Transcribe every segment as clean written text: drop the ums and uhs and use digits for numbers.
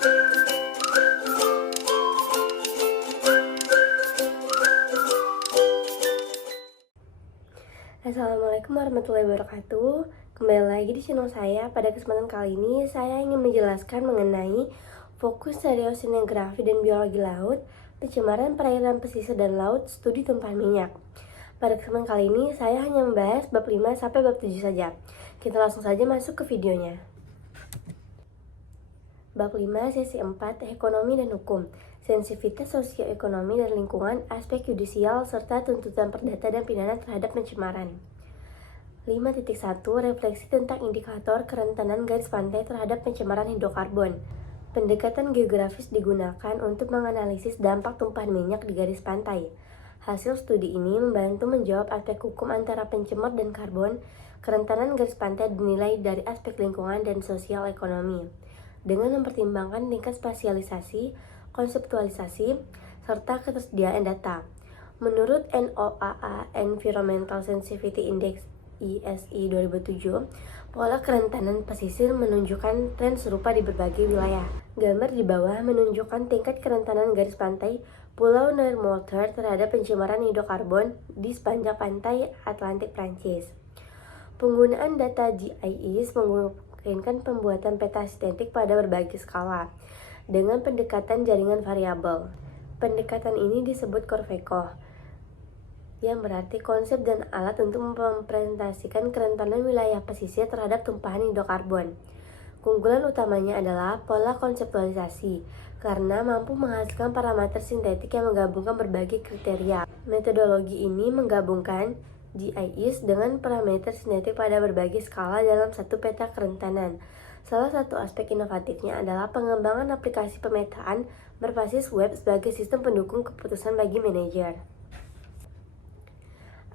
Assalamualaikum warahmatullahi wabarakatuh. Kembali lagi di channel saya. Pada kesempatan kali ini saya ingin menjelaskan mengenai fokus dari oseanografi dan biologi laut, pencemaran perairan pesisir dan laut, studi tumpahan minyak. Pada kesempatan kali ini saya hanya membahas bab 5 sampai bab 7 saja. Kita langsung saja masuk ke videonya. Bab 5 sesi 4 ekonomi dan hukum, sensitivitas sosioekonomi dan lingkungan, aspek yudisial serta tuntutan perdata dan pidana terhadap pencemaran. 5.1 refleksi tentang indikator kerentanan garis pantai terhadap pencemaran hidrokarbon. Pendekatan geografis digunakan untuk menganalisis dampak tumpahan minyak di garis pantai. Hasil studi ini membantu menjawab aspek hukum antara pencemar dan karbon. Kerentanan garis pantai dinilai dari aspek lingkungan dan sosial ekonomi dengan mempertimbangkan tingkat spasialisasi, konseptualisasi, serta ketersediaan data. Menurut NOAA Environmental Sensitivity Index (ESI) 2007, pola kerentanan pesisir menunjukkan tren serupa di berbagai wilayah. Gambar di bawah menunjukkan tingkat kerentanan garis pantai Pulau Noirmoutier terhadap pencemaran hidrokarbon di sepanjang pantai Atlantik Prancis. Penggunaan data GIS memungkinkan pembuatan peta sintetik pada berbagai skala dengan pendekatan jaringan variabel. Pendekatan ini disebut Corveco, yang berarti konsep dan alat untuk mempresentasikan kerentanan wilayah pesisir terhadap tumpahan hidrokarbon. Keunggulan utamanya adalah pola konseptualisasi, karena mampu menghasilkan parameter sintetik yang menggabungkan berbagai kriteria. Metodologi ini menggabungkan GIS dengan parameter sintetik pada berbagai skala dalam satu peta kerentanan. Salah satu aspek inovatifnya adalah pengembangan aplikasi pemetaan berbasis web sebagai sistem pendukung keputusan bagi manajer.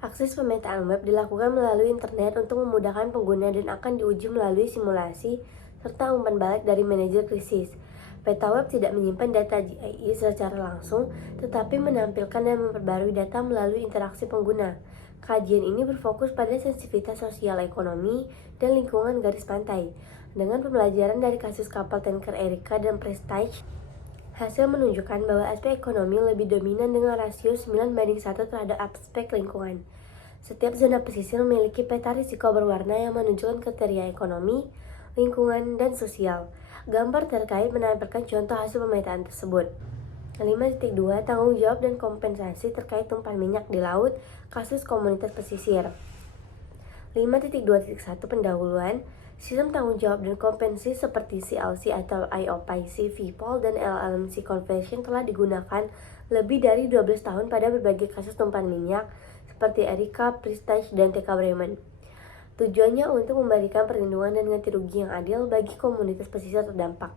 Akses pemetaan web dilakukan melalui internet untuk memudahkan pengguna dan akan diuji melalui simulasi serta umpan balik dari manajer krisis. Peta web tidak menyimpan data GIS secara langsung, tetapi menampilkan dan memperbarui data melalui interaksi pengguna. Kajian ini berfokus pada sensitivitas sosial ekonomi dan lingkungan garis pantai. Dengan pembelajaran dari kasus kapal tanker Erika dan Prestige, hasil menunjukkan bahwa aspek ekonomi lebih dominan dengan rasio 9:1 terhadap aspek lingkungan. Setiap zona pesisir memiliki peta risiko berwarna yang menunjukkan kriteria ekonomi, lingkungan, dan sosial. Gambar terkait menampilkan contoh hasil pemetaan tersebut. 5.2 Tanggung jawab dan kompensasi terkait tumpahan minyak di laut, kasus komunitas pesisir. 5.2.1 Pendahuluan. Sistem tanggung jawab dan kompensasi seperti CLC atau IOPC, VPOL, dan LLMC Convention telah digunakan lebih dari 12 tahun pada berbagai kasus tumpahan minyak seperti Erika, Prestige, dan TK Bremen. Tujuannya untuk memberikan perlindungan dan ganti rugi yang adil bagi komunitas pesisir terdampak.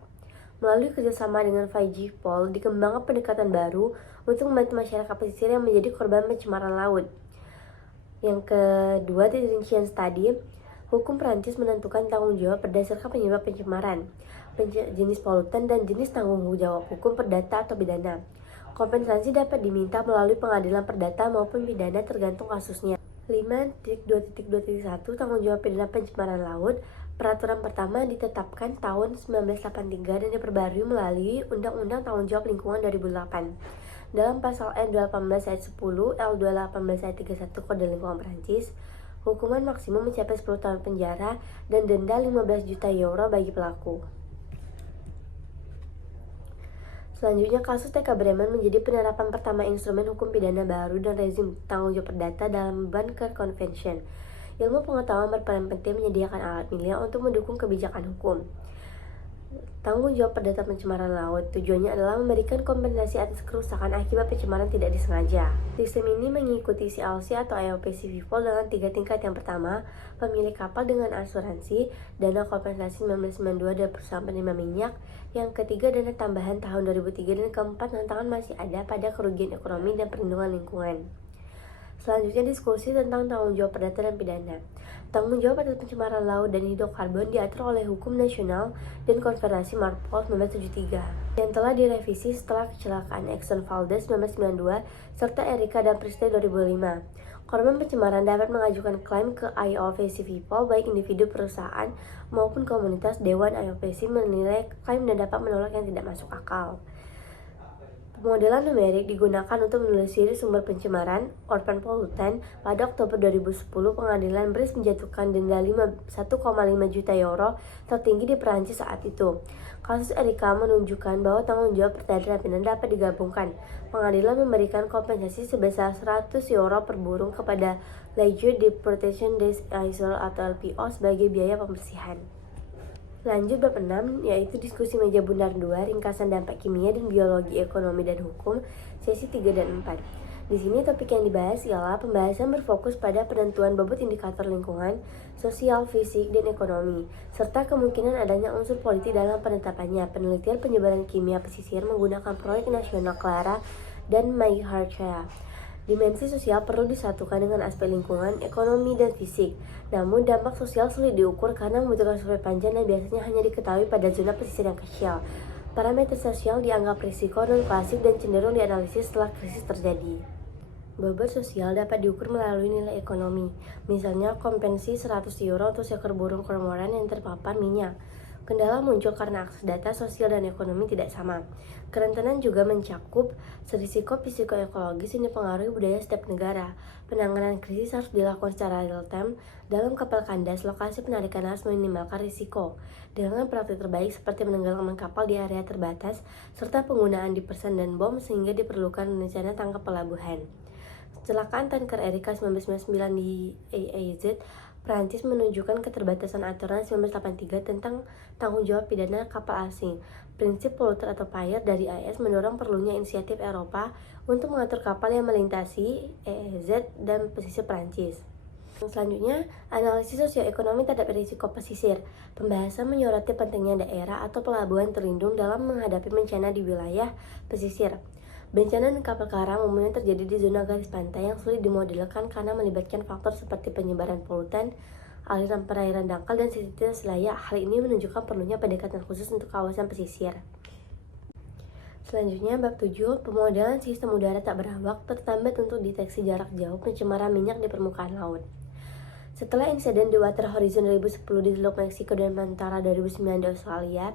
Melalui kerjasama dengan VPOL, dikembangkan pendekatan baru untuk membantu masyarakat pesisir yang menjadi korban pencemaran laut. Yang kedua, rincian studi. Hukum Prancis menentukan tanggung jawab berdasarkan penyebab pencemaran, jenis polutan, dan jenis tanggung jawab hukum perdata atau pidana. Kompensasi dapat diminta melalui pengadilan perdata maupun pidana tergantung kasusnya. 5.2.2.1 Tanggung jawab pidana pencemaran laut. Peraturan pertama ditetapkan tahun 1983 dan diperbarui melalui Undang-Undang Tanggung Jawab Lingkungan 2008. Dalam pasal N218 ayat 10, L218 ayat 31 Kode Lingkungan Prancis, hukuman maksimum mencapai 10 tahun penjara dan denda 15 juta euro bagi pelaku. Selanjutnya, kasus TK Bremen menjadi penerapan pertama instrumen hukum pidana baru dan rezim tanggung jawab perdata dalam Bunker Convention. Ilmu pengetahuan berperan penting menyediakan alat militer untuk mendukung kebijakan hukum. Tanggung jawab perdata pencemaran laut tujuannya adalah memberikan kompensasi atas kerusakan akibat pencemaran tidak disengaja. Sistem ini mengikuti CLC atau IOPC VPOL dengan 3 tingkat. Yang pertama, pemilik kapal dengan asuransi, dana kompensasi 1992 dari perusahaan penerima minyak. Yang ketiga, dana tambahan tahun 2003, dan keempat, tantangan masih ada pada kerugian ekonomi dan perlindungan lingkungan. Selanjutnya, diskusi tentang tanggung jawab perdata dan pidana. Tanggung jawab atas pencemaran laut dan hidrokarbon diatur oleh hukum nasional dan konferensi Marpol 1973 yang telah direvisi setelah kecelakaan Exxon Valdez 1992 serta Erika dan Prestige 2005. Korban pencemaran dapat mengajukan klaim ke IOVC People, baik individu, perusahaan, maupun komunitas. Dewan IOVC menilai klaim dan dapat menolak yang tidak masuk akal. Pemodelan numerik digunakan untuk menelusuri sumber pencemaran (urban pollutant). Pada Oktober 2010, pengadilan Brice menjatuhkan denda 1,5 juta euro, tertinggi di Perancis saat itu. Kasus Erika menunjukkan bahwa tanggung jawab perdata dan pidana dapat digabungkan. Pengadilan memberikan kompensasi sebesar 100 euro per burung kepada Ligue de Protection des Oiseaux atau LPO sebagai biaya pembersihan. Lanjut bab 6, yaitu diskusi meja bundar 2, ringkasan dampak kimia dan biologi, ekonomi dan hukum, sesi 3 dan 4. Di sini topik yang dibahas ialah pembahasan berfokus pada penentuan bobot indikator lingkungan, sosial, fisik, dan ekonomi, serta kemungkinan adanya unsur politik dalam penetapannya. Penelitian penyebaran kimia pesisir menggunakan proyek nasional Clara dan Mayharcha. Dimensi sosial perlu disatukan dengan aspek lingkungan, ekonomi, dan fisik. Namun dampak sosial sulit diukur karena membutuhkan survei panjang dan biasanya hanya diketahui pada zona pesisir yang kecil. Parameter sosial dianggap risiko non-klasik dan cenderung dianalisis setelah krisis terjadi. Bobot sosial dapat diukur melalui nilai ekonomi, misalnya kompensasi 100 euro untuk seekor burung kormoran yang terpapar minyak. Kendala muncul karena akses data sosial dan ekonomi tidak sama. Kerentanan juga mencakup risiko psikoekologis yang dipengaruhi budaya setiap negara. Penanganan krisis harus dilakukan secara real-time. Dalam kapal kandas, lokasi penarikan harus meminimalkan risiko dengan praktik terbaik seperti menenggelamkan kapal di area terbatas serta penggunaan dipersan dan bom sehingga diperlukan rencana tangkap pelabuhan. Kecelakaan tanker Erika 1999 di AAZ Prancis menunjukkan keterbatasan aturan 1983 tentang tanggung jawab pidana kapal asing. Prinsip polluter atau payer dari AS mendorong perlunya inisiatif Eropa untuk mengatur kapal yang melintasi EEZ dan pesisir Prancis. Selanjutnya, analisis sosioekonomi terhadap risiko pesisir. Pembahasan menyoroti pentingnya daerah atau pelabuhan terlindung dalam menghadapi bencana di wilayah pesisir. Bencana dan kapal karam umumnya terjadi di zona garis pantai yang sulit dimodelkan karena melibatkan faktor seperti penyebaran polutan, aliran perairan dangkal, dan sensitivitas layak. Hal ini menunjukkan perlunya pendekatan khusus untuk kawasan pesisir. Selanjutnya, bab 7, pemodelan sistem udara tak berawak tertambat untuk deteksi jarak jauh pencemaran minyak di permukaan laut. Setelah insiden di Water Horizon 2010 di Teluk Meksiko dan Mantara 2009 di Australia,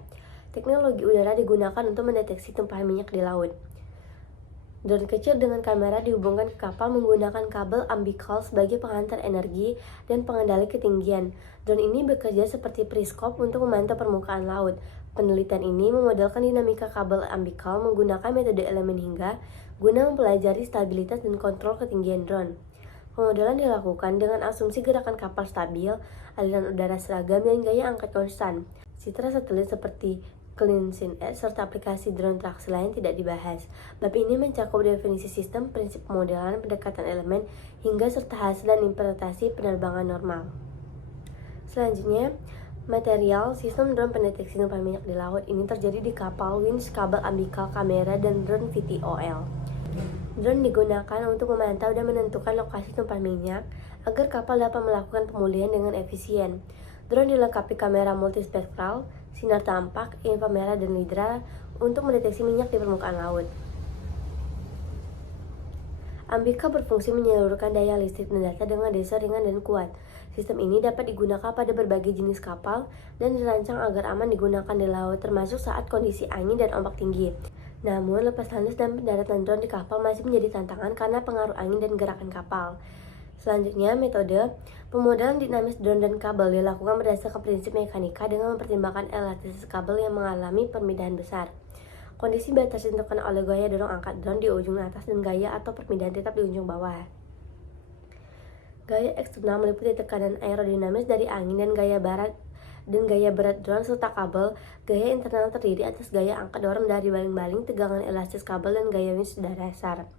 teknologi udara digunakan untuk mendeteksi tumpahan minyak di laut. Drone kecil dengan kamera dihubungkan ke kapal menggunakan kabel umbilical sebagai penghantar energi dan pengendali ketinggian. Drone ini bekerja seperti periskop untuk memantau permukaan laut. Penelitian ini memodelkan dinamika kabel umbilical menggunakan metode elemen hingga guna mempelajari stabilitas dan kontrol ketinggian drone. Pemodelan dilakukan dengan asumsi gerakan kapal stabil, aliran udara seragam, dan gaya angkat konstan. Citra satelit seperti CleanSyn serta aplikasi drone traksi lain tidak dibahas. Bab ini mencakup definisi sistem, prinsip pemodelan, pendekatan elemen, hingga serta hasil dan implementasi penerbangan normal. Selanjutnya, material sistem drone pendeteksi tumpahan minyak di laut. Ini terjadi di kapal, winch, kabel umbilical, kamera, dan drone VTOL. Drone digunakan untuk memantau dan menentukan lokasi tumpahan minyak agar kapal dapat melakukan pemulihan dengan efisien. Drone dilengkapi kamera multispektral, sinar tampak, inframerah, dan lidar untuk mendeteksi minyak di permukaan laut. Umbilical berfungsi menyalurkan daya listrik dan data dengan desa ringan dan kuat. Sistem ini dapat digunakan pada berbagai jenis kapal dan dirancang agar aman digunakan di laut, termasuk saat kondisi angin dan ombak tinggi. Namun, lepas landas dan pendaratan drone di kapal masih menjadi tantangan karena pengaruh angin dan gerakan kapal. Selanjutnya, metode pemodelan dinamis drone dan kabel dilakukan berdasarkan prinsip mekanika dengan mempertimbangkan elastisitas kabel yang mengalami perpindahan besar. Kondisi batas ditentukan oleh gaya dorong angkat drone di ujung atas dan gaya atau perpindahan tetap di ujung bawah. Gaya eksternal meliputi tekanan aerodinamis dari angin dan gaya berat drone serta kabel. Gaya internal terdiri atas gaya angkat dorong dari baling-baling, tegangan elastis kabel, dan gaya winch dasar.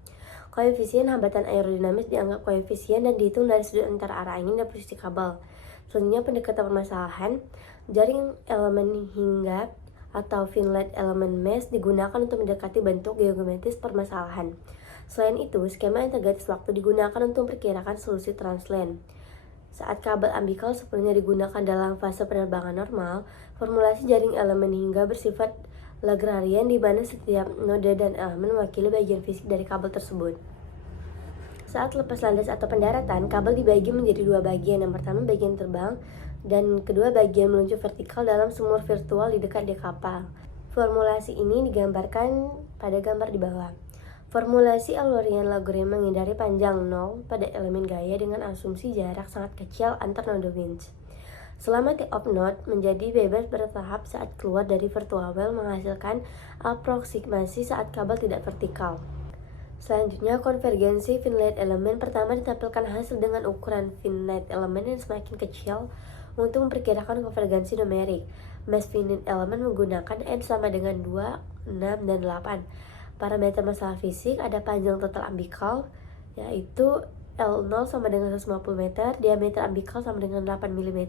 Koefisien hambatan aerodinamis dianggap koefisien dan dihitung dari sudut antara arah angin dan posisi kabel. Selanjutnya, pendekatan permasalahan. Jaring elemen hingga atau Finlet elemen mesh digunakan untuk mendekati bentuk geometris permasalahan. Selain itu, skema integratis waktu digunakan untuk memperkirakan solusi translane. Saat kabel umbilical sepenuhnya digunakan dalam fase penerbangan normal, formulasi jaring elemen hingga bersifat Lagrangian di mana setiap node dan elemen mewakili bagian fisik dari kabel tersebut. Saat lepas landas atau pendaratan, kabel dibagi menjadi dua bagian. Yang pertama bagian terbang, dan kedua bagian meluncur vertikal dalam sumur virtual di dekat kapal. Formulasi ini digambarkan pada gambar di bawah. Formulasi Eulerian-Lagrange menghindari panjang 0 pada elemen gaya dengan asumsi jarak sangat kecil antar node winch. Selama take-off node menjadi bebas bertahap saat keluar dari virtual well menghasilkan aproksimasi saat kabel tidak vertikal. Selanjutnya, konvergensi finite element pertama ditampilkan hasil dengan ukuran finite element yang semakin kecil untuk memperkirakan konvergensi numerik. Mass finite element menggunakan n sama dengan 2, 6, dan 8. Parameter masalah fisik ada panjang total ambikal, yaitu L0 sama dengan 150 meter, diameter ambikal sama dengan 8 mm,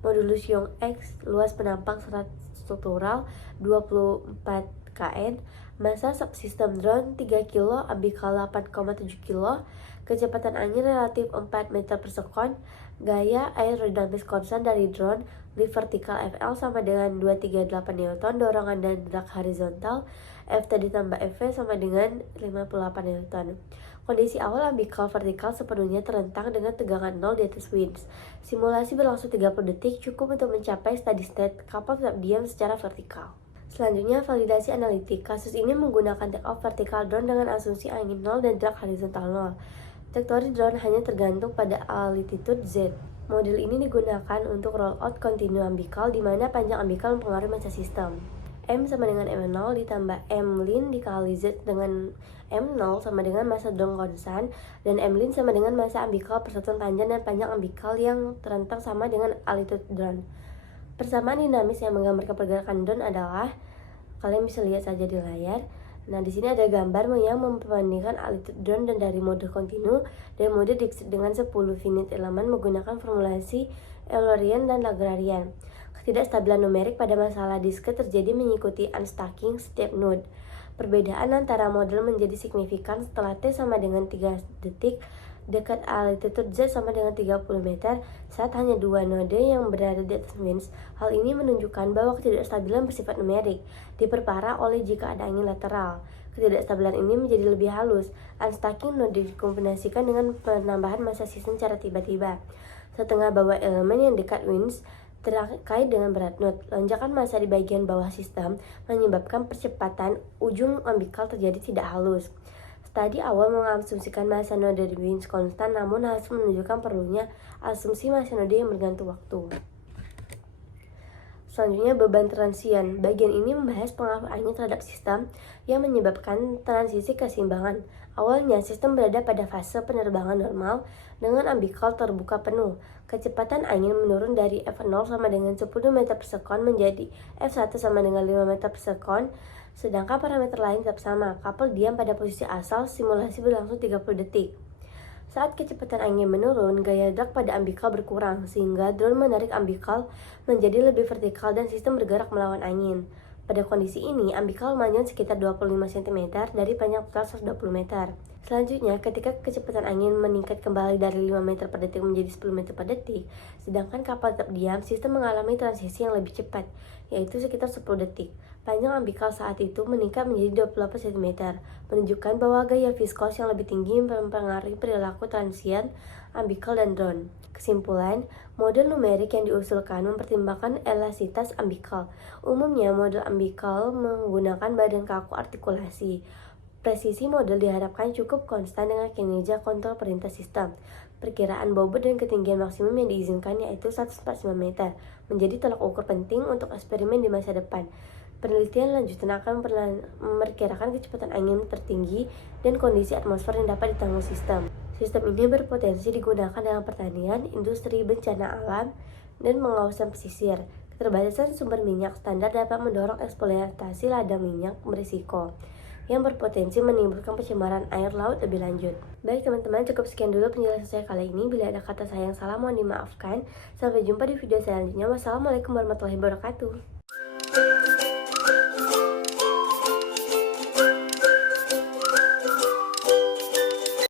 modulus Young X, luas penampang serat struktural 24 kN, massa subsistem drone 3 kg, ambikal 8,7 kg, kecepatan angin relatif 4 meter per sekon, gaya aerodinamis konstan dari drone, lift vertikal FL sama dengan 238 Newton, dorongan dan drag horizontal, Ft ditambah Fv sama dengan 58 Newton. Kondisi awal ambikal vertikal sepenuhnya terentang dengan tegangan 0 di atas winch. Simulasi berlangsung 30 detik cukup untuk mencapai steady state, kapal tetap diam secara vertikal. Selanjutnya, validasi analitik. Kasus ini menggunakan take-off vertikal drone dengan asumsi angin 0 dan drag horizontal 0. Trajektori drone hanya tergantung pada altitude Z. Model ini digunakan untuk rollout kontinu ambikal, di mana panjang ambikal mempengaruhi massa sistem. M sama dengan M0 ditambah M lin dikali Z dengan M0 sama dengan massa drone konstan, dan M lin sama dengan massa ambikal persatuan panjang dan panjang ambikal yang terentang sama dengan altitude drone. Persamaan dinamis yang menggambarkan pergerakan drone adalah, kalian bisa lihat saja di layar. Nah, di sini ada gambar yang membandingkan altitude drone dan dari mode kontinu dan mode diksit dengan 10 finite element menggunakan formulasi Eulerian dan Lagrangian. Ketidakstabilan numerik pada masalah diske terjadi mengikuti unstacking setiap node. Perbedaan antara model menjadi signifikan setelah T sama dengan 3 detik dekat altitude Z sama dengan 30 meter saat hanya dua node yang berada di atas winch. Hal ini menunjukkan bahwa ketidakstabilan bersifat numerik, diperparah oleh jika ada angin lateral. Ketidakstabilan ini menjadi lebih halus. Unstacking node dikombinasikan dengan penambahan massa sistem secara tiba-tiba. Setengah bawah elemen yang dekat winch terkait dengan berat node. Lonjakan massa di bagian bawah sistem menyebabkan percepatan ujung ambikal terjadi tidak halus. Studi awal mengasumsikan massa node di winch konstan, namun hasil menunjukkan perlunya asumsi massa node yang bergantung waktu. Selanjutnya, beban transient. Bagian ini membahas pengaruh angin terhadap sistem yang menyebabkan transisi keseimbangan. Awalnya, sistem berada pada fase penerbangan normal dengan ambikal terbuka penuh. Kecepatan angin menurun dari F0 sama dengan 10 meter per sekon menjadi F1 sama dengan 5 meter per sekon, sedangkan parameter lain tetap sama. Kapal diam pada posisi asal, simulasi berlangsung 30 detik. Saat kecepatan angin menurun, gaya drag pada ambikal berkurang, sehingga drone menarik ambikal menjadi lebih vertikal dan sistem bergerak melawan angin. Pada kondisi ini, ambikal memanjang sekitar 25 cm dari panjang total 120 meter. Selanjutnya, ketika kecepatan angin meningkat kembali dari 5 meter per detik menjadi 10 meter per detik, sedangkan kapal tetap diam, sistem mengalami transisi yang lebih cepat, yaitu sekitar 10 detik. Panjang ambikal saat itu meningkat menjadi 28 cm, menunjukkan bahwa gaya viskos yang lebih tinggi mempengaruhi perilaku transient ambikal dan drone. Kesimpulan, model numerik yang diusulkan mempertimbangkan elastisitas ambikal. Umumnya, model ambikal menggunakan badan kaku artikulasi. Presisi model diharapkan cukup konstan dengan kinerja kontrol perintah sistem. Perkiraan bobot dan ketinggian maksimum yang diizinkan yaitu 145 meter, menjadi tolak ukur penting untuk eksperimen di masa depan. Penelitian lanjutan akan memperkirakan kecepatan angin tertinggi dan kondisi atmosfer yang dapat ditanggung sistem. Sistem ini berpotensi digunakan dalam pertanian, industri, bencana alam, dan pengawasan pesisir. Keterbatasan sumber minyak standar dapat mendorong eksploitasi ladang minyak berisiko yang berpotensi menimbulkan pencemaran air laut lebih lanjut. Baik teman-teman, cukup sekian dulu penjelasan saya kali ini. Bila ada kata saya yang salah, mohon dimaafkan. Sampai jumpa di video selanjutnya. Wassalamualaikum warahmatullahi wabarakatuh.